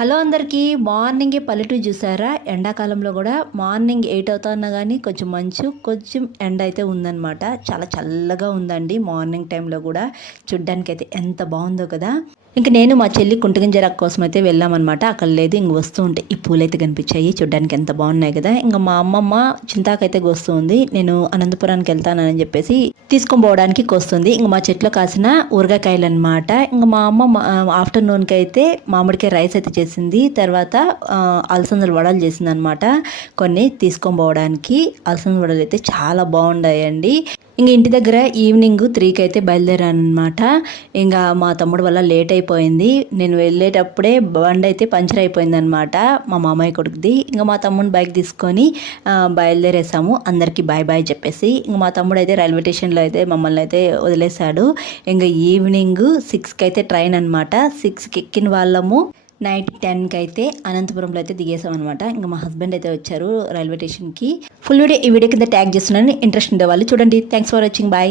Hello అందరికీ మార్నింగే పల్లెటూరు చూసారా? ఎండాకాలంలో కూడా మార్నింగ్ ఎయిట్ అవుతున్నా కానీ కొంచెం మంచు కొంచెం ఎండ అయితే ఉందన్నమాట. చాలా చల్లగా ఉందండి మార్నింగ్ టైంలో కూడా. చూడ్డానికి అయితే ఎంత బాగుందో కదా. ఇంక నేను మా చెల్లి కుంటగింజరాకు కోసం అయితే వెళ్ళామన్నమాట. అక్కడ లేదు ఇంక వస్తూ ఉంటే ఈ పూలైతే కనిపించాయి. చూడ్డానికి ఎంత బాగున్నాయి కదా. ఇంకా మా అమ్మమ్మ చింతాకైతే కోస్తూ ఉంది నేను అనంతపురానికి వెళ్తానని చెప్పేసి తీసుకొని పోవడానికి కోస్తుంది. ఇంక మా చెట్లో కాసిన ఊరగాయకాయలు అనమాట ఇంక మా అమ్మ ఆఫ్టర్నూన్కి అయితే మామిడికాయ రైస్ అయితే చేసింది. తర్వాత అలసందల వడలు చేసింది అనమాట కొన్ని తీసుకొని పోవడానికి. అలసంద వడలు అయితే చాలా బాగున్నాయండి ఇంకా ఇంటి దగ్గర ఈవినింగ్ త్రీకి అయితే బయలుదేరాను అనమాట ఇంకా మా తమ్ముడు వల్ల లేట్ అయిపోయింది. నేను వెళ్ళేటప్పుడే బండి అయితే పంచర్ అయిపోయింది అనమాట మా మామయ్య కొడుకుది. ఇంకా మా తమ్ముడిని బైక్ తీసుకొని బయలుదేరేసాము. అందరికీ బాయ్ బాయ్ చెప్పేసి ఇంకా మా తమ్ముడు అయితే రైల్వే స్టేషన్లో అయితే మమ్మల్ని అయితే వదిలేశాడు. ఇంకా ఈవినింగ్ సిక్స్కి అయితే ట్రైన్ అనమాట సిక్స్కి ఎక్కిన వాళ్ళము నైట్ టెన్కి అయితే అనంతపురంలో అయితే దిగేసాం అనమాట ఇంకా మా హస్బెండ్ అయితే వచ్చారు రైల్వే స్టేషన్కి. ఫుల్ వీడియో ఈ వీడియో కింద ట్యాగ్ చేస్తున్నాను. ఇంట్రెస్ట్ ఉండే వాళ్ళు చూడండి. Thanks for watching bye